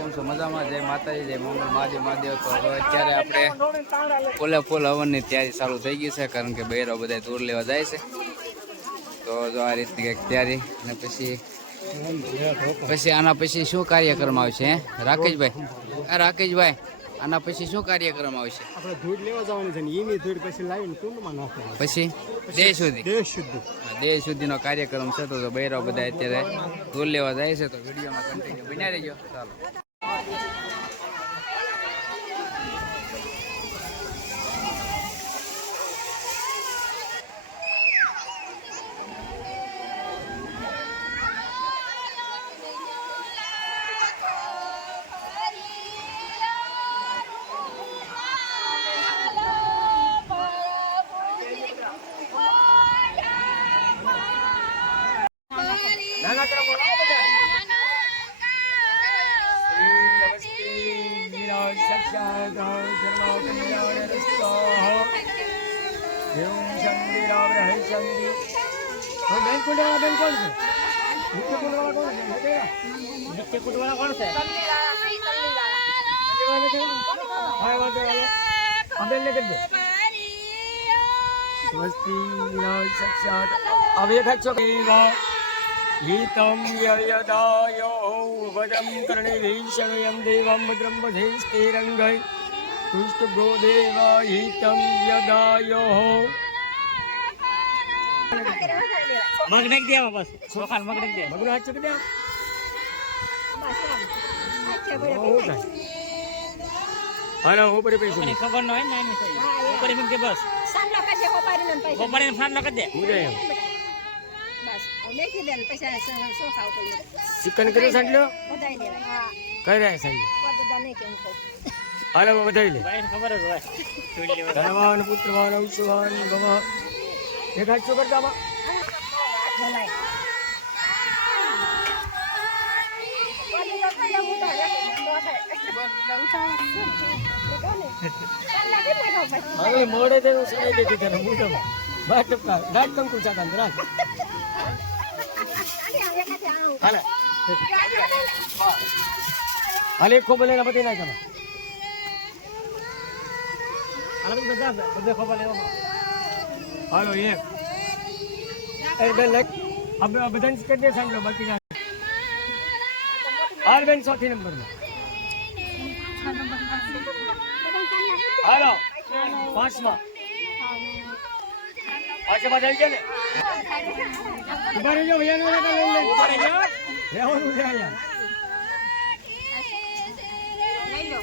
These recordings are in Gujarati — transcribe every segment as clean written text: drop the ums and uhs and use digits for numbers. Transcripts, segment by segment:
કેમ છો? મજામાં? જય માતાજી, જય મંગળ મહાદેવ મહાદેવ. તો હવે અત્યારે આપણે ફૂલ હવનની તૈયારી ચાલુ થઈ ગઈ છે, કારણ કે બૈરો બધા દૂર લેવા જાય છે. તો જો આ રીતની કંઈક તૈયારી, અને પછી આના પછી શું કાર્યક્રમ આવશે રાકેશભાઈ? રાકેશભાઈ, આના પછી શું કાર્યક્રમ આવશે? આપણે ધૂળ લેવા જવાનું છે ને એની ધૂળ પછી લાવીને કુંડમાં નાખવાનું. પછી દેહ સુધીનો કાર્યક્રમ છે. તો બૈરો બધા અત્યારે ધૂળ લેવા જાય છે. તો વિડીયોમાં કન્ટિન્યુ બન્યા રહેજો. ચાલો. गीतं यदायो भजं कर्णिभीषणयं देवं भद्रं वधे स्थिरंगै तुष्टभो देव हितं यदायो मगनक दिया बस सोखान मगनक दिया मगन हाथ चुक दिया हां ऊपर पैसे खबर न है नानी सही ऊपर में के बस सामने कर दे ऊपर में पैसे ऊपर में सामने कर दे मुझे लेके देन पैसा सो खाओ तो चिकन करे सांडलो बधाई दे हां कह रहा है सही बधाई के हमको हां वो बधाई ले भाई खबर है भाई धनवान पुत्रवान औषवान गवा एक हाथ चुकर दामा भलाई अरे मोड़े दे सुनाई दे तेरे मुंह में बाट का डाट कम कुछ का अंदर हाले हाले को बोले ना बते ना कमा हाले बजा को बोले हेलो ये ए बेन लग अब बदन कर दे सामने बाकी ना आर बेन 4 नंबर में हेलो 5 में आगे बढ़ाई के ले ऊपर जो भैया ने लगा ले ऊपर जो ले और उठे आया ले लो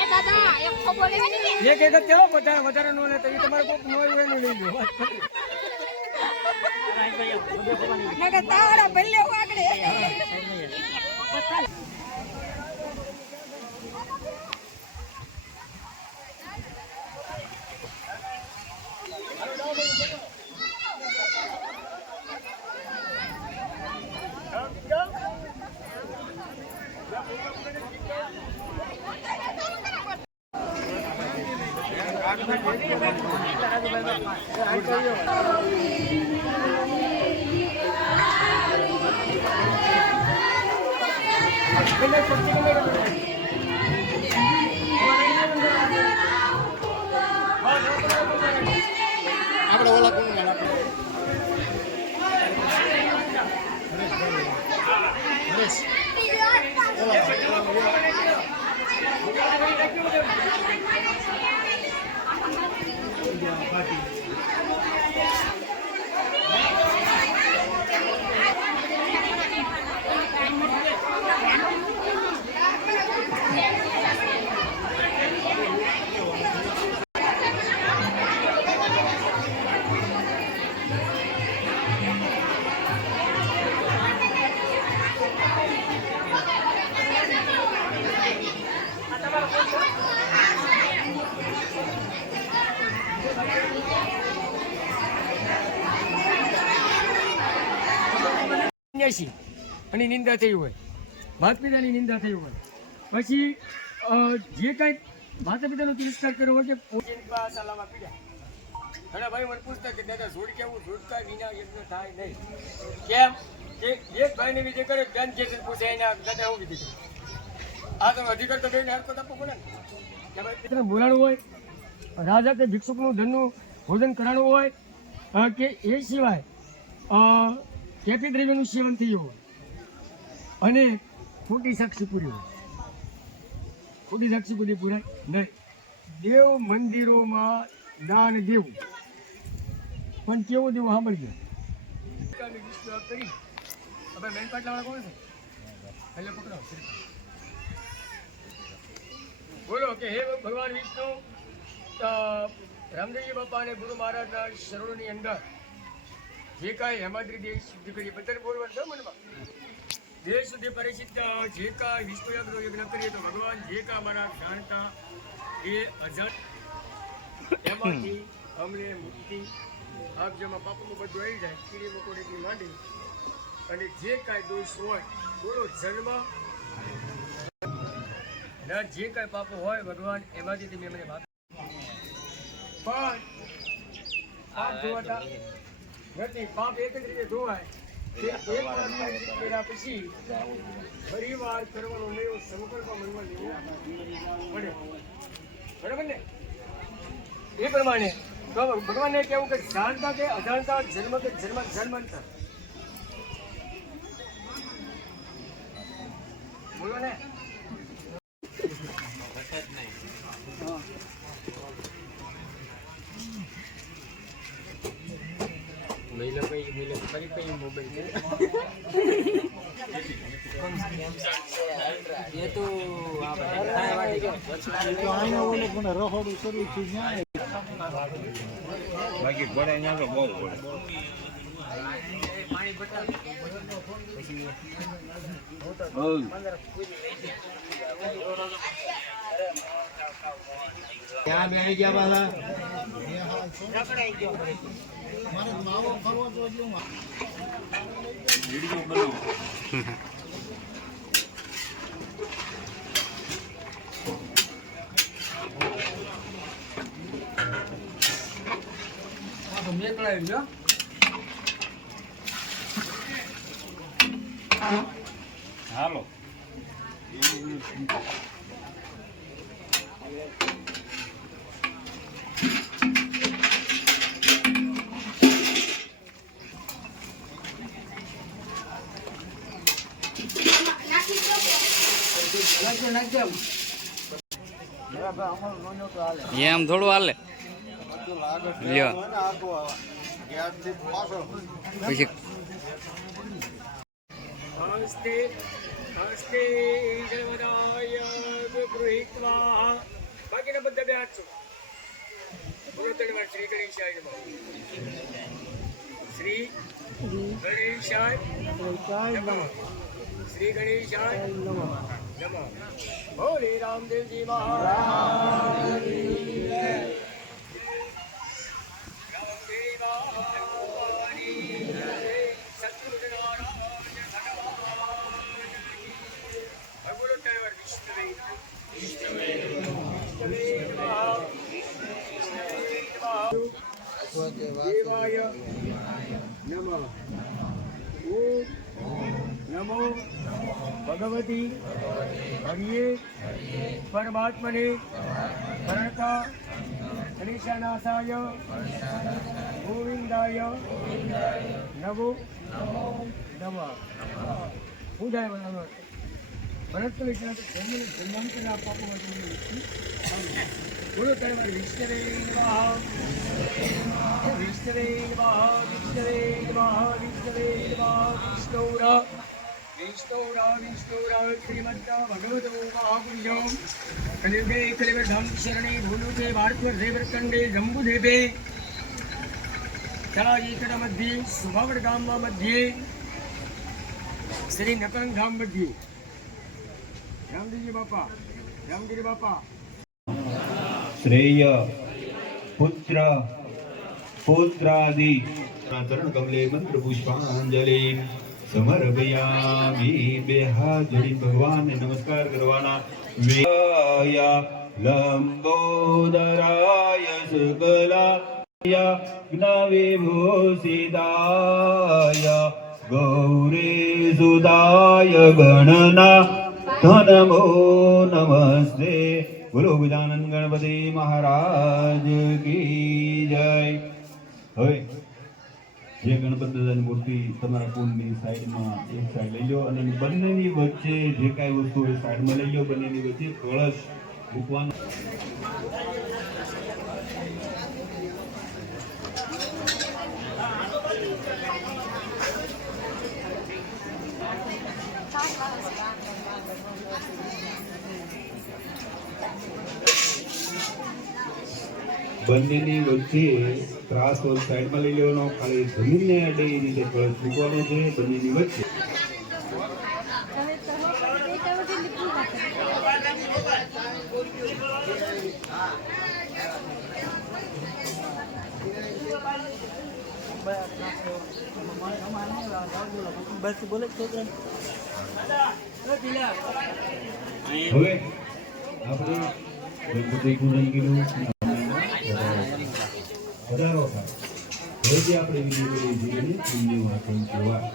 ए दादा एक को बोले ये कहता क्यों बता नो ले तो ये तुम्हारे को नो ले लो नगा तावड़ा बल्ले वागड़े बता આપણે ઓલા કોણ નરેશ અને નિંદા થઈ હોય માતા પિતાની નિંદા થઈ હોય પછી જે કાંઈ માતા પિતાનો તિરસ્કાર કર્યો હોય કે સલામા પીડ્યા ઘણા ભાઈ મને પૂછતા કે દાદા ઝૂડ કેવું ઝૂડતા વિના યજ્ઞ થાય નહીં કેમ કે એક ભાઈને વિજય કરે ધ્યાન કે પૂછે એના દાદા હું વિધિ કરું. આ તો અધિકાર તો બેને હરકત આપવો પડે ને કે ભાઈ પિતૃને બોલાણું હોય, રાજા કે ભિક્ષુકનું ધનનું ભોજન કરાવવું હોય કે એ સિવાય કેફી દ્રવ્યનું સેવન થયું હોય અને ખોટી સાક્ષી પૂરી હોય. ખોટી સાક્ષી પૂરી પૂરાય નહીં. દેવ મંદિરોમાં દાન દેવું પણ કેવું દેવું સાંભળજો. કરી હવે મેન પાટલાવાળા કોણ છે? એટલે પકડો બોલો કે હે ભગવાન વિષ્ણુ, રામદેવજી બાપા અને ગુરુ મહારાજના શરણોની અંદર જે કાંઈ હેમાદ્રી દેહ સિદ્ધ કરી બધાને બોલવાનું છે મનમાં. દેહ સુધી પરિચિત જે કાંઈ વિષ્ણુયાગનો યજ્ઞ કરીએ તો ભગવાન જે કાંઈ અમારા જાણતા એ અજાણ એમાંથી અમને મુક્તિ આપજમાં પાપનું બધું આવી જાય. કીડી મકોડીથી માંડી અને જે કાંઈ દોષ હોય બોલો જન્મ ના જે કાંઈ પાપો હોય ભગવાન એમાંથી તમે મને માફ. પણ પાપ ધોવાતા નથી. પાપ એક જ રીતે ધોવાય કે એક વાર કર્યા પછી ફરી વાર કરવાનો લેવો સંકલ્પ મનમાં લેવો પડે. બરાબર ને? એ પ્રમાણે તો ભગવાનને કેવું કે જાણતા કે અજાણતા, જન્મ કે જન્માંતર બોલો ને. મહિલા ફરી કઈ મોબાઈલ એ તો રહોડું શરૂ થયું બાકી પડે ત્યાં તો બહુ પડે. ક્યાં બે આવી ગયા બાલા? મારે માવો ખાવો તો જો વિડિયો બનાવો. મેકલાઈ જો હાલો એમ થોડું હાલે લ્યો પછી હસ્તે હસ્તે જવરાય ગૃહીત્વા. બાકીના બધા બે હાથ છો. બોલો ત્રણ વાર શ્રી ગણેશાય નમઃ. શ્રી ગણેશાય નમઃ. શ્રી ગણેશાય નમઃ. બોલે રામદેવજી મહારાજ. દેવાય નમઃ. ઓમ નમો ભગવતી હરિયે પરમાત્મને પરણતા ગણેશાનાથાય ગોવિંદાય નમો નમઃ. હું જાય બરાબર ભરત જન્માંતરના પાપો બોલો ત્યારે વિષ્ણવે નમઃ. વિષ્ણવે નમઃ. વિષ્ણવે નમઃ. વિષ્ણવે નમઃ. વિષ્ણુર શ્રીમદ ભગવતો મહાપુરુષો કલિયુગે કલિવર્ધમ શરણે ભૂલુકે ભારતવર્ષે પ્રકંડે જંબુદેવે કલાજીકર મધ્યે સુભાવડ ગામમાં મધ્યે શ્રી નકરંગ ધામ મધ્યે રામદેવજી બાપા રામગીરી બાપા શ્રેય પુત્ર પુત્રાદિ ચરણ કમલે મંત્ર પુષ્પાંજલિ સમર્પયામિ. બે હાથ જોડી ભગવાનને નમસ્કાર કરવાના. વેયા લંબોદરાય શુક્લાય જ્ઞવિભૂષિતાય ગૌરી સુદાય ગણના ધનમો નમસ્તે. બોલો ગજાનન ગણપતિ મહારાજ કી જય. હવે જે ગણપતિ દાદાની મૂર્તિ તમારા કુંડની સાઈડમાં એક સાઈડ લઈ લો અને બંનેની વચ્ચે જે કાંઈ વસ્તુ હોય સાઈડમાં લઈ લો. બંનેની વચ્ચે કળશ મૂકવાનો. બંનેની વચ્ચે ત્રાસ સાઈડમાં લઈ લેવાનો. ખાલી જમીનને અડે એ રીતે કળશ મૂકવાનો છે બંનેની વચ્ચે. હવે આપણે ગણપતિ પૂજન કર્યું, વધારો થાય. હવે જે આપણે વિધિ કરી જોઈએ પુણ્ય વાચન કહેવાય.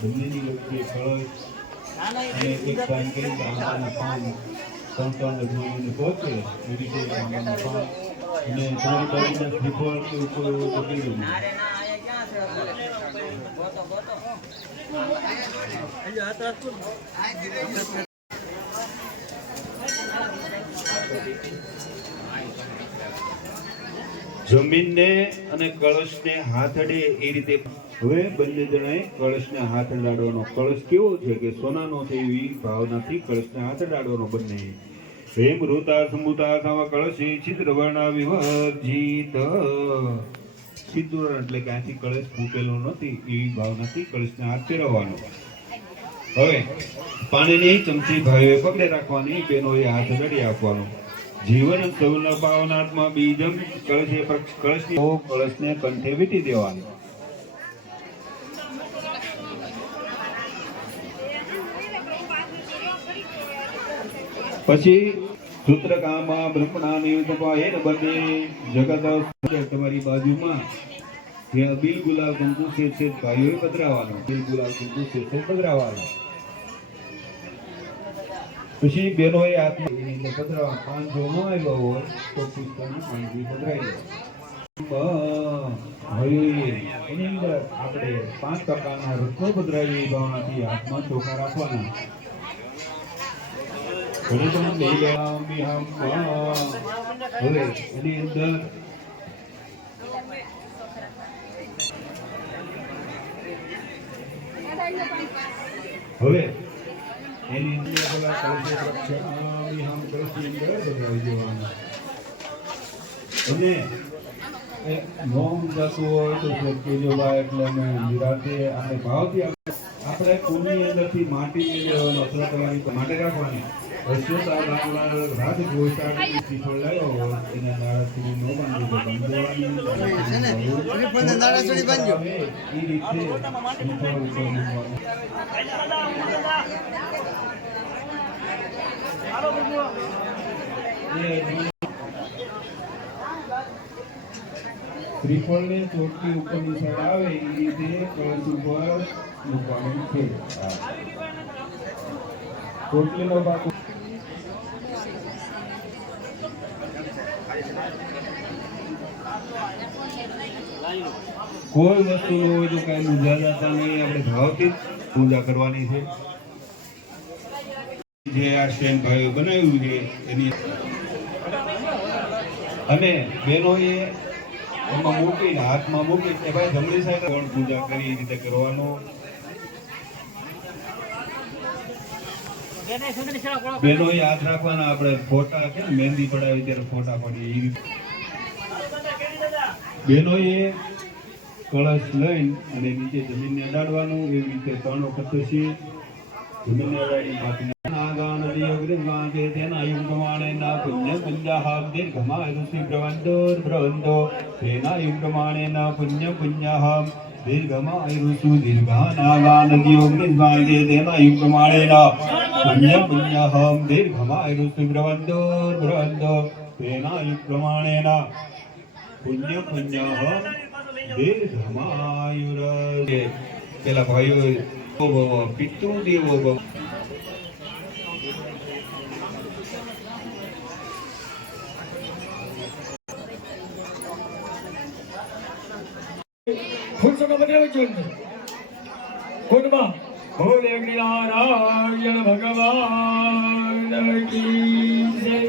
બંનેની વચ્ચે કળશ અને એક કામ કરી આંબાના પાન ત્રણ અજમાવીને પહોંચે એ રીતે આંબાના પાન અને તમારી બાજુના શ્રીફળ કે ઉપર પકડી દેવું. જમીનને અને કળશને હાથ અડે એ રીતે. હવે બંને જણાએ કળશને હાથ અડાડવાનો. કળશ કેવો છે કે સોનાનો છે એવી ભાવનાથી કળશને હાથ અડાડવાનો. બંને પ્રેમ રૂતા સમુતા સાવા કળશે ચિત્રવર્ણા વિવર્જિત. સિંદૂર એટલે કે આથી કળશ ફૂટેલો નથી એવી ભાવનાથી કળશને હાથ ફેરવવાનો. હવે પાણીની ચમચી ભાઈઓએ પકડે રાખવાની, બહેનોએ હાથ અડાડી આપવાનો. જીવન સૌન ભાવનાત્મા બીજમ કળશને કંઠે વીટી દેવાનું. પછી સૂત્રકામાં બ્રહ્મણાની તપાયેન બંને જગત તમારી બાજુમાં બિલ ગુલાબ કંકુ છે ભાઈઓએ પધરાવાનો. બિલ ગુલાબ કંકુ છે પધરાવાનો. પછી બહેનોએ હાથમાં એની અંદર પધરાવા. પાંચ જો ન આવ્યા હોય તો પુષ્પની પાંચમી પધરાઈ દે. એની અંદર આપણે 5 ટકાના રત્નો પધરાવી ભાવનાથી હાથમાં ચોખા રાખવાના. હવે એની અંદર હવે એની અને નોમ જતું હોય તો એટલે અમે નિરાતે અને ભાવથી આપણે કુંડની અંદરથી માટી લઈ લેવાનો. અથવા તમારી માટે રાખવાની. રાત ગોસાડી શ્રીફળ લાવ્યો હોય એના નાળાથી ન બાંધજો, એ રીતે શ્રીફળ ઉપર મૂકવાનું. શ્રીફળને ચોટકી ઉપરની સાઈડ આવે એ રીતે કળશ ઉપર મૂકવાનું છે. ચોટલીનો ભાગ કોઈ વસ્તુ હોય તો કઈ મૂંઝાતા નહીં. આપણે ભાવથી પૂજા કરવાની છે. જે આ સ્ટેન્ડ ભાઈઓ બનાવ્યું છે એની અને બહેનોએ એમાં મૂકીને હાથમાં મૂકી કે ભાઈ જમણી સાઈડ કોણ પૂજા કરી એ રીતે કરવાનો. બહેનોએ હાથ રાખવાના. આપણે ફોટા કે મહેંદી પડાવી ત્યારે ફોટા પડીએ એ રીતે. બહેનોએ કળશ લઈને અને નીચે જમીનને અડાડવાનું. એવી રીતે 3 વખત થશે. જમીનને અડાડી માટીને તેના યુગ પ્રમાણે ના પુણ્ય પુણ્યાહમ દીર્ઘમાય ઋષિ પ્રવંદો તેના યુગ પ્રમાણે ના પુણ્ય પુણ્યાહમ દીર્ઘમાય ઋષુ દીર્ઘાનાગાન યોગ નિર્માગે તેના યુગ પ્રમાણે ના પુણ્ય પુણ્યાહમ દીર્ઘમાય ઋષિ પ્રવંદો તેના યુગ પ્રમાણે ના પુણ્ય પુણ્યાહમ દીર્ઘમાયુર. પેલા ભાઈઓ પિતૃદેવો ભવ. ફૂલસોનો બદલાવ છે કોડમાં ભોલે નારાયણ ભગવાન કી જય.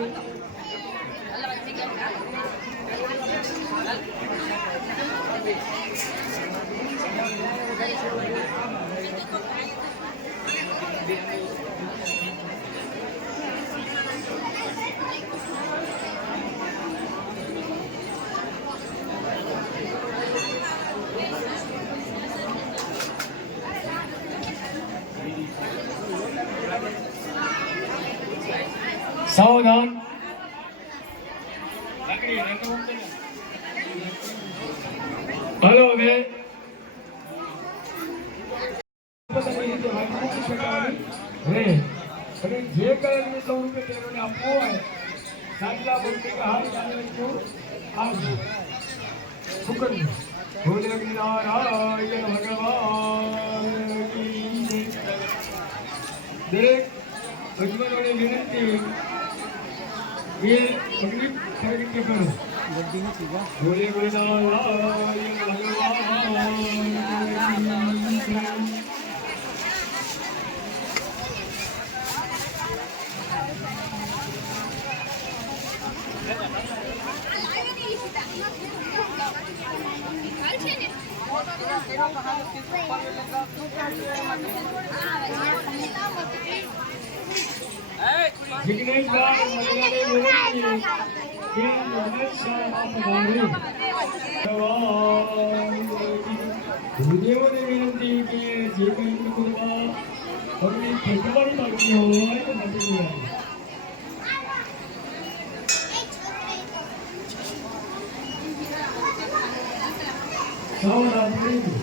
સાવધાન. હાલો હવે અને જે કલરની 100 રૂપિયા તેઓને આપવો હોય સાચલા ભક્તિ હાથ આવજો શુક્ર ભોલે નારાયણ ભગવાન કી જય. દરેક ભગવાનોને વિનંતી એ અગ્નિ પ્રગટ્ય કરો. ભોલે નારાયણ ભગવાન કી જય. જિગ્નેશભાઈ મહિલાને વિનંતી કે હંમેશા આપવાનું. ગુરુદેવોને વિનંતી કે જે કંઈ કૃપા તમને ફેરવવાની બાકી હોય તો નથી બોલાવી. સાવધાન થઈ ગયું.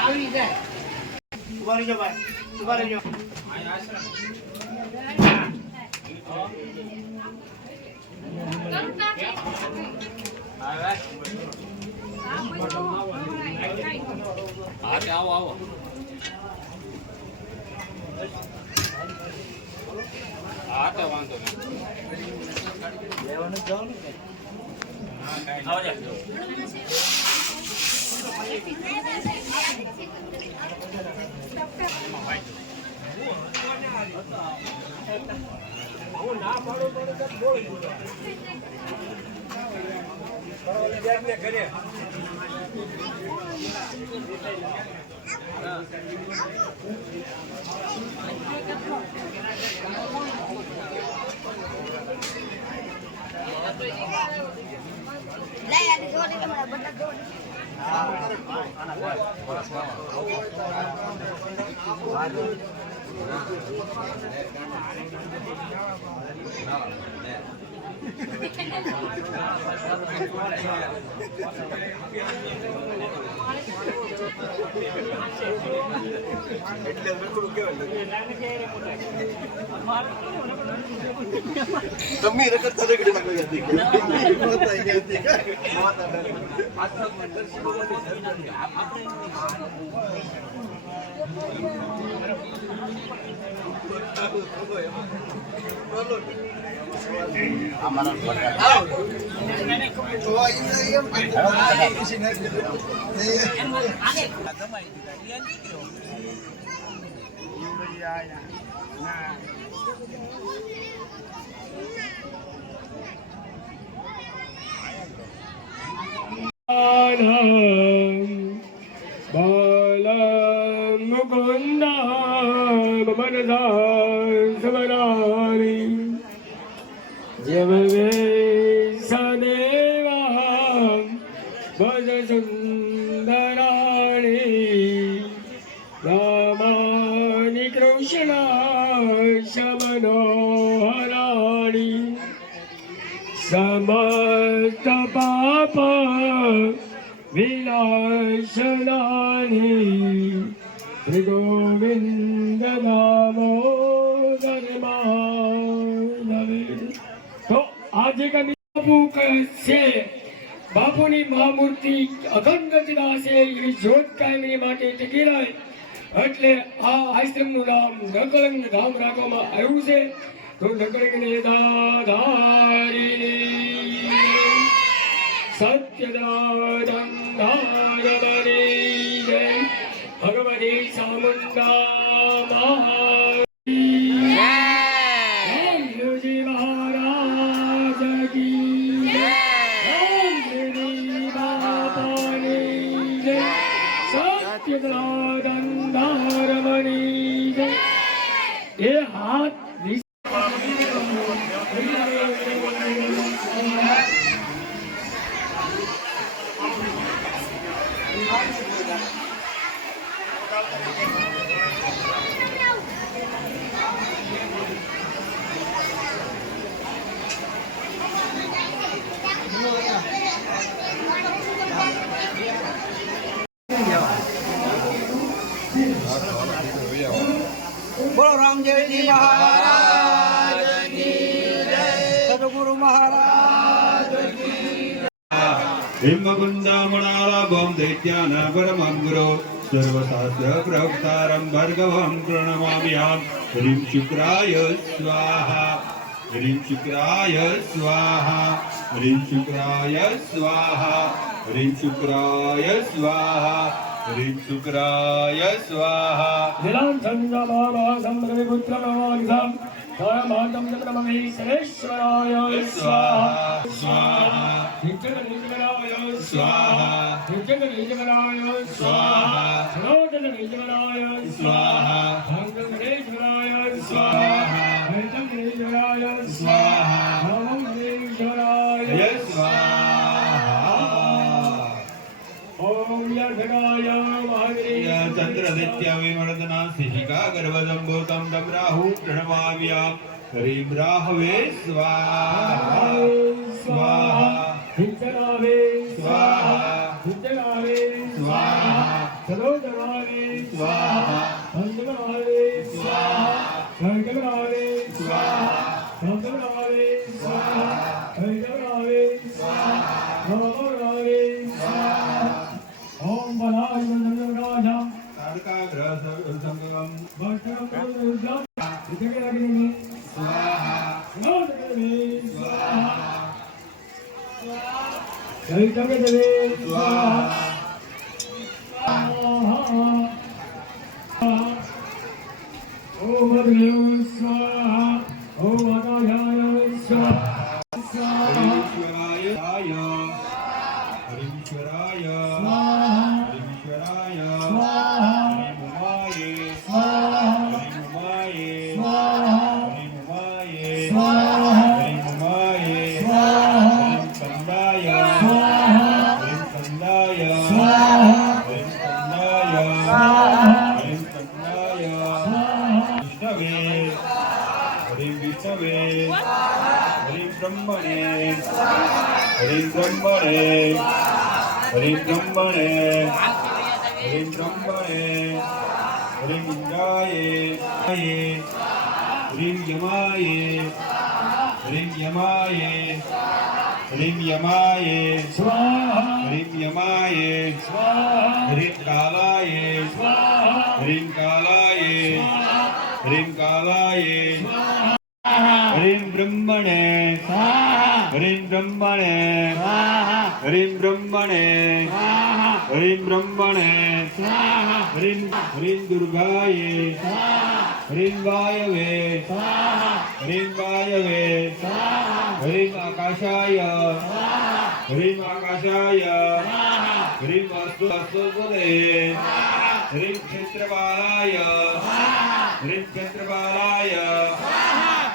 આવી જાય ઉભા રહેજો ભાઈ, ઉભા રહેજો. આવો આવો. હા તો વાંધો નહીં. લેવાનું જવાનું કે ના પાડો ઘરે એટલે રખડું તમે રખડતા રખડતા કોઈ હતી બાલમ મુકુંદમ મનસા સમરારી જય સદેવા ભજ સુંદરાણી રામાની કૃષ્ણ શમનોહરાણી સમસ્ત પાપ વિનાશનાની શ્રી ગોવિંદ દામોદર માધવે. તો આજે કવિ બાપુ કહે છે, બાપુની મહામૂર્તિ અખંડ દિવાસે એની જ્યોત કાયમી માટે ટકી રહે એટલે આ આશ્રમનું નામ નકલંગ ધામ રાખવામાં આવ્યું છે. તો નકલંગને દાધારી સત્યદાધારમણી જય ભગવતી ચામુંડા રામજી મહારાજ કી રામજી બાપાની જય સત્યદાધારમણી જય. એ હાથ બોલો રામદેવજી મહારાજની જય, સદગુરુ મહારાજ હિમકુંદામણાલાભમ દૈત્યાનાગરમં ગુરો સર્વશાસ્ત્ર પ્રવક્તારં ભાર્ગવં પ્रणमाम्याम्. હ્રીં શુક્રાય સ્વાહા, હ્રીં શુક્રાય સ્વાહા, હ્રીં શુક્રાય સ્વાહા, હ્રીં શુક્રાય સ્વાહા, હ્રીં શુક્રાય સ્વાહા. વિલામ ચંદ્રમામા સંભ્રવિપુત્રમવાંસમ કામાતમ નમઃ સ્વાહા સ્વાહા નિત્યનિત્યરાય સ્વાહા નિત્યનિત્યરાય સ્વાહા સર્વનિત્યરાય સ્વાહા ભંગનિત્યરાય સ્વાહા ભૈતનિત્યરાય સ્વાહા નમઃનિત્યરાય સ્વાહા. ઓમ યજ્ઞાય મહાવીર્ય ચંદ્રદૈત્ય વિમર્દના શિશિકા ગર્ભસંભૂતમ તમ રાહુ પ્रणमाम्याम्. હ્રીં રાહવે સ્વાહા સ્વાહા નિત્યરાવે સ્વાહા નિત્યરાવે સ્વાહા સર્વધર્માવે સ્વાહા બંધનાવે સ્વાહા ભૈતનાવે સ્વાહા બંધનાવે ભૈતનાવે નમોનાવે ઓમ બલાય મંગળરાજા તારકાગ્રહ સંગમ ભક્તકૃતમ વિદ્યાગ્નિ સ્વાહા નમોદેવે સ્વાહા ભૈતકૃતમે સ્વાહા ઓમ દેવ સ્વાહા ઓમ આકાશાય સ્વાહા હરીશ્વરાય હરીશ્વરાય હરીશ્વરાય હરિમુમાયે હરિમુમાયે હરિમુમાયે હરિમુમાયે હરિમકંદાય હરિમકંદાય હરિમકંદાય હરિમકંદાય વિષ્ણવે હરિમ વિષ્ણવે હરિમ બ્રહ્મણે હરિમ બ્રહ્મણે હરિમ બ્રહ્મણે હરિમ બ્રહ્મણે હરિમ ઇન્દ્રાય હરિમ યમાય હરિમ યમાય ह्रीं यमाय ह्रीं यमाय ह्रीं कालाय ह्रीं कालाय ह्रीं कालाय ह्रीं ब्रह्मणे ह्रीं ब्रह्मणे ह्रीं ब्रह्मणे ह्रीं ब्रह्मणे ह्रीं दुर्गाय ह्रीं वायवे ह्रीं वायवे ह्रीं आकाशाय ह्रीं आकाशाय ह्रीं वस्तुपदे ह्रीं क्षेत्रपालाय ह्रीं क्षेत्रपालाय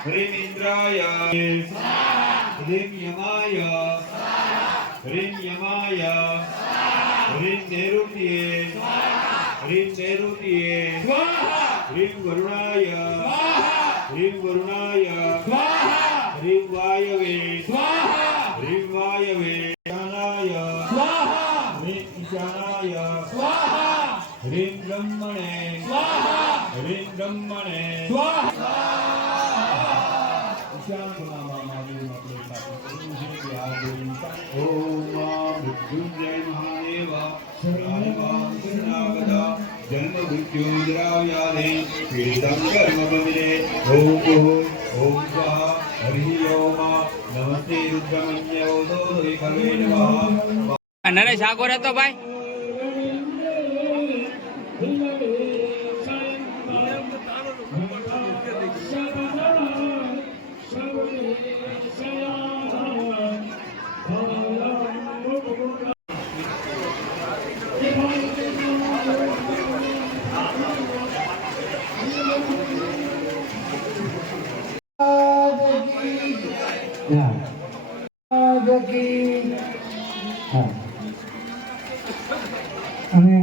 ह्रीं इंद्राय ह्रीं यमाय ह्रीं यमाय ह्रीं नैऋत्ये ह्रीं नैऋत्ये ह्रीं वरुणाय ह्रीं वरुणाय ह्रीं वायवे ह्रीं वायवे ईशानाय ह्रीं ईशानाय ह्रीं ब्रह्मणे ह्रीं ब्रह्मणे मृत्युंजय महादेव जन्म मृत्युंजराव्याधे पीडितं कर्मबन्धे ओम स्वाहा हरिः ओम नमस्ते रुद्रमन्योदो विकवे नमः નરેશ આગો રહેતો ભાઈ અને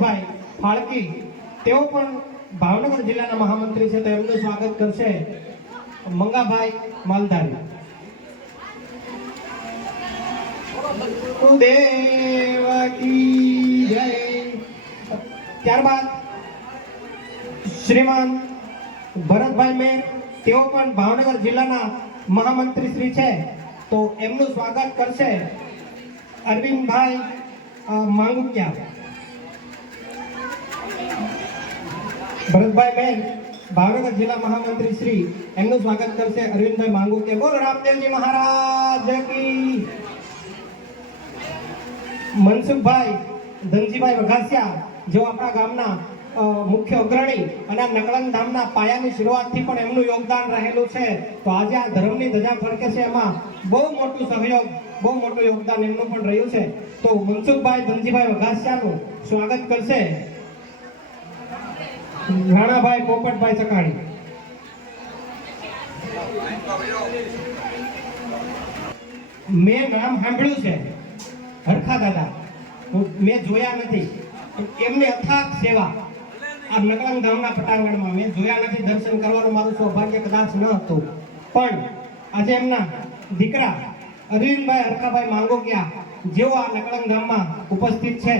ભાઈ ફાળકી તેઓ પણ ભાવનગર જિલ્લાના મહામંત્રી છે, તો એમનું સ્વાગત કરશે મંગાભાઈ માલધારી. દેવકી જય. ત્યારબાદ શ્રીમાન ભરતભાઈ મેર, તેઓ પણ ભાવનગર જિલ્લાના મહામંત્રી શ્રી છે, તો એમનું સ્વાગત કરશે અરવિંદભાઈ માંગુકિયા. ભરતભાઈ મેર ભાવનગર જિલ્લા મહામંત્રી શ્રી, એમનું સ્વાગત કરશે અરવિંદભાઈ માંગુકિયા. બોલો રામદેવજી મહારાજ કી. મનસુખભાઈ ધનજીભાઈ વઘાસિયા, જેઓ આપણા ગામના મુખ્ય અગ્રણી અને આ નકળંગ ધામના પાયાની શરૂઆતથી પણ એમનું યોગદાન રહેલું છે, તો આજે આ ધર્મની ધજા ફરકે છે એમાં બહુ મોટું સહયોગ, બહુ મોટું યોગદાન એમનું પણ રહ્યું છે, તો મનસુખભાઈ ધનજીભાઈ વઘાસિયાનું સ્વાગત કરશે રાણાભાઈ પોપટભાઈ ચકાણી. મેં નામ સાંભળ્યું છે હરખા દાદા, મેં જોયા નથી, એમની અથાગ સેવા આ નકળંગ ધામના પટાંગણમાં મેં જોયા નથી. દર્શન કરવાનું મારું સૌભાગ્ય કદાચ ન હતું, પણ આજે એમના દીકરા અરવિંદભાઈ હરખાભાઈ માંગોકિયા, જેઓ આ નકળંગ ધામમાં ઉપસ્થિત છે,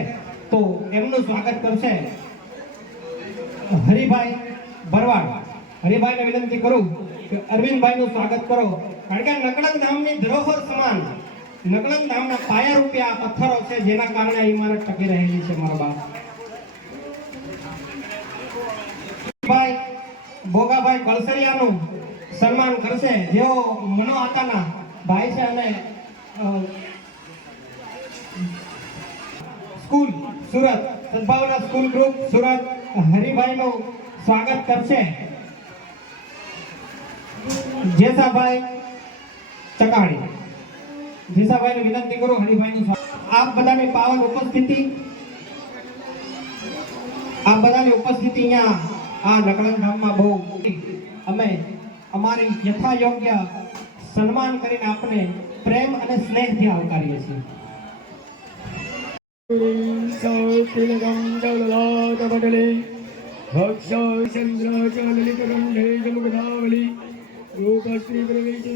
તો એમનું સ્વાગત કરશે હરિભાઈ ભરવાડ. હરિભાઈને વિનંતી કરું કે અરવિંદભાઈનું સ્વાગત કરો, કારણ કે નકળંગ ધામની ધરોહર સમાન નકળંગ ધામના પાયા રૂપિયા પથ્થરો છે, જેના કારણે આ ઇમારત ટકી રહેલી છે. મારા બાપ ભાઈ ભોગાભાઈ કળસરિયાનું સન્માન કરશે, જેઓ મનો આતાના ભાઈ છે અને school Surat, Sadbhavna school group Surat, હરિભાઈનું સ્વાગત કરશે જેસાભાઈ ચકાણી. જેસાભાઈને વિનંતી કરું હરિભાઈનું સ્વાગત. આપ બધાની પાવન ઉપસ્થિતિ, આપ બધાની ઉપસ્થિતિ અહીંયા આ નકળંગ ધામમાં બહુ અમે અમારી યથા યોગ્ય સન્માન કરીને આપણે પ્રેમ અને સ્નેહથી આવકારીએ છીએ. રૂપશ્રી પ્રવેશ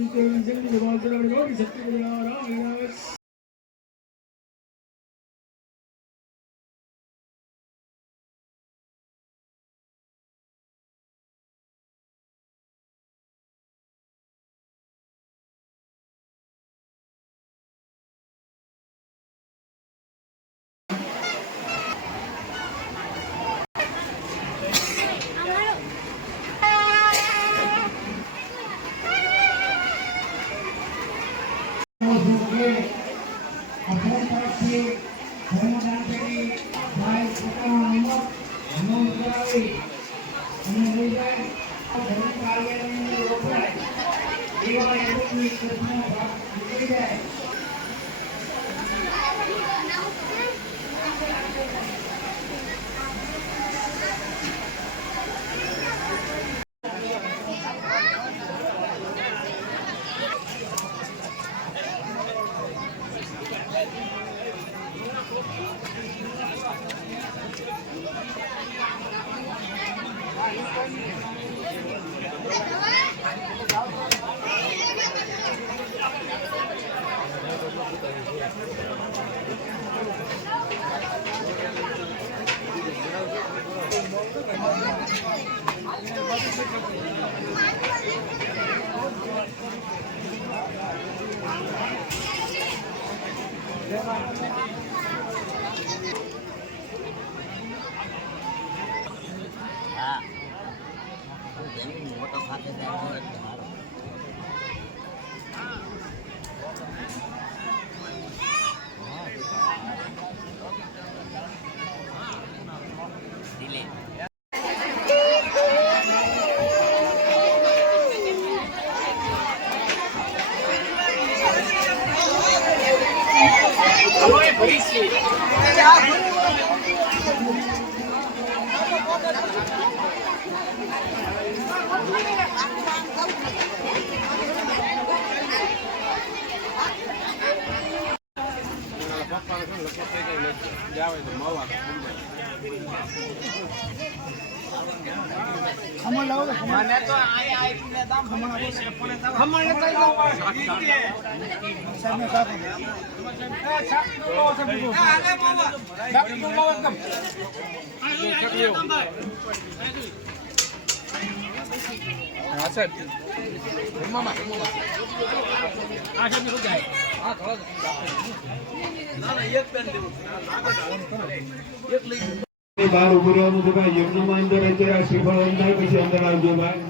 બહાર ઉભું રહેવાનું છે ભાઈ. યજ્ઞમાં અંદર અત્યારે શ્રીફળ વંદાય પછી અંદર આવજો ભાઈ.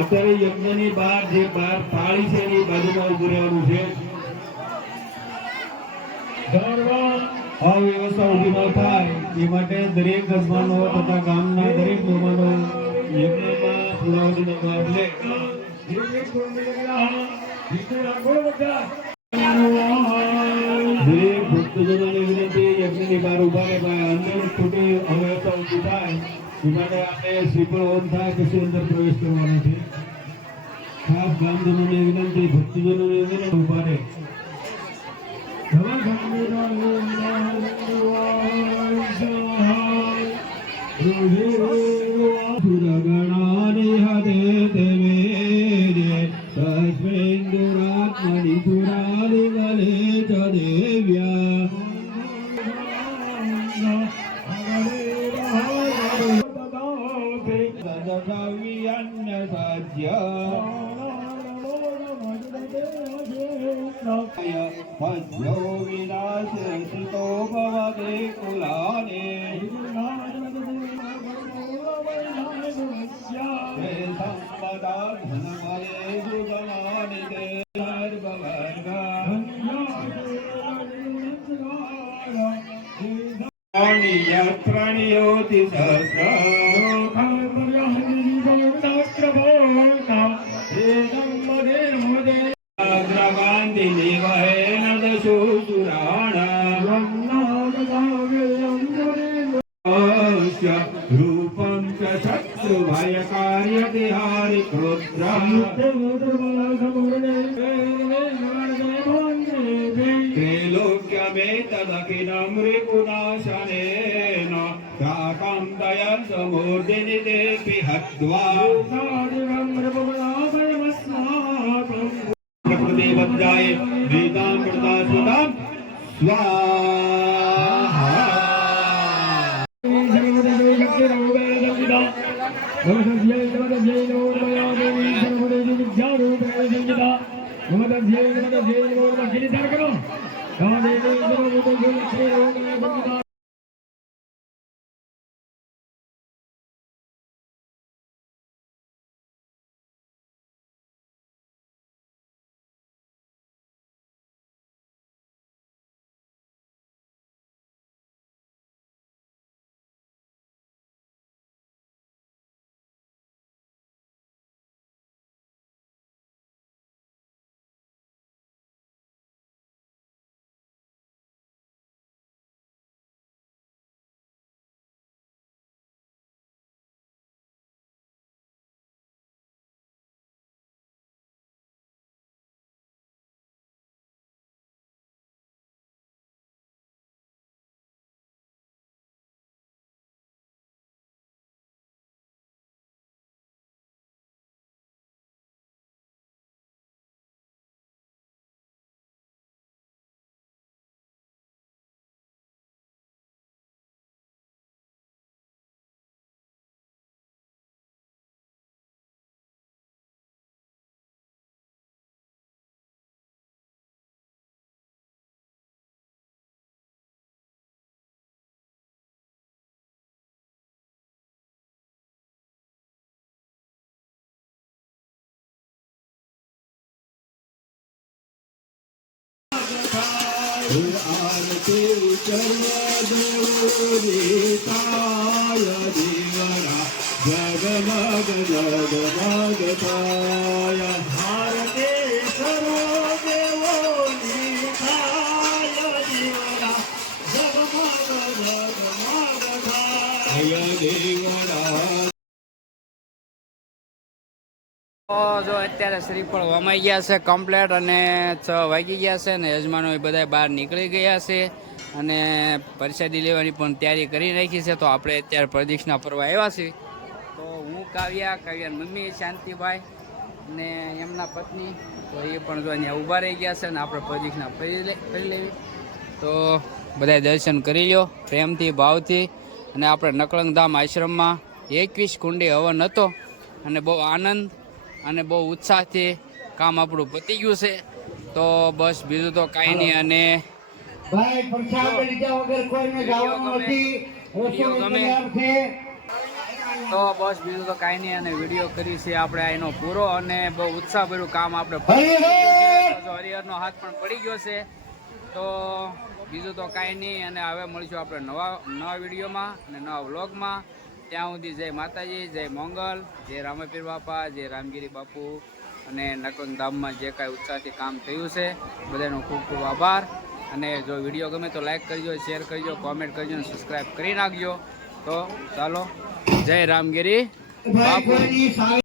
અત્યારે યજ્ઞની બહાર જે બહાર થાળી છે એની બાજુમાં ઉભું રહેવાનું છે. આ વ્યવસ્થા ઊભી ન થાય એ માટે દરેક ગજમાનો તથા ગામના દરેક મહેમાનો યજ્ઞમાં પૂર્ણાહુતિનો લાભ લે. દરેક ભક્તજનોને વિનંતી યજ્ઞની બહાર ઉભા રહે ભાઈ. અંદર ખોટી અવ્યવસ્થા ઊભી થાય એ માટે આપણે શ્રીફળ ઓમ થાય પછી અંદર પ્રવેશ કરવાનો છે. ખાસ ગામજનોને વિનંતી, ભક્તજનોને વિનંતી ઉભા રહે. મધ્યો વિનાશ સિતો ભવતે કુલાને સંપદા ધનમયે સુગમાનિ તે સર્વવર્ગા યાત્રાણિયોતિ અગ્રગાંધી દેવહેન દશોસુરાણા રૂપં ચ શત્રુભય કાર્યતિ હારિ ક્રોધ્રમ त्रैलोक्यमेतदखिलं रिपुनाशनेन ताकं दयं समूर्धिनि देपि हत्वा प्रकृतिवज्राय वेदां प्रदासुतं स्वाहा આરતી કરવા દેવોની તાય દેવરા જગમગ જગમગ તાય આરતી કરવા દેવોની તાય દેવરા જગમગ જગમગ તાય દેવરા. તો જો અત્યારે શ્રીફળ વમાઈ ગયા છે કમ્પ્લેટ અને 6 વાગી ગયા છે ને યજમાનો એ બધા બહાર નીકળી ગયા છે અને પ્રસાદી લેવાની પણ તૈયારી કરી નાખી છે. તો આપણે અત્યારે પ્રદક્ષિણા ફરવા આવ્યા છીએ. તો હું કાવ્યાની મમ્મી શાંતિભાઈ ને એમના પત્ની તો એ પણ જો અહીંયા ઊભા રહી ગયા છે ને આપણે પ્રદક્ષિણા કરી લેવી. તો બધા દર્શન કરી લો પ્રેમથી ભાવથી. અને આપણે નકળંગધામ આશ્રમમાં 21 કુંડી હવન હતો અને બહુ આનંદ અને બહુ ઉત્સાહથી કામ આપણું પતી ગયું છે. તો બસ બીજું તો કાંઈ નહીં. અને ભાઈ પ્રસાદ લીધા વગર કોઈને ગાવાનું નથી. રસોઈ તૈયાર છે. તો બસ બીજું તો કાંઈ નહીં. અને વિડીયો કરી છે આપણે એનો પૂરો અને બહુ ઉત્સાહભર્યું કામ આપણે હરિહરનો હાથ પણ પડી ગયો છે. તો બીજું તો કાંઈ નહીં. અને હવે મળીશું આપણે નવા વિડીયોમાં અને નવા વ્લોગમાં. ત્યાં સુધી જય માતાજી, જય મોંગલ, જય રામાપીર બાપા, જય રામગીરી બાપુ. અને નકળંગધામમાં જે કાંઈ ઉત્સાહથી કામ થયું છે બધાનો ખૂબ ખૂબ આભાર. અને જો વિડીયો ગમે તો લાઈક કરજો, શેર કરજો, કોમેન્ટ કરજો અને સબસ્ક્રાઈબ કરી નાખજો. તો ચાલો, જય રામગીરી બાપુ.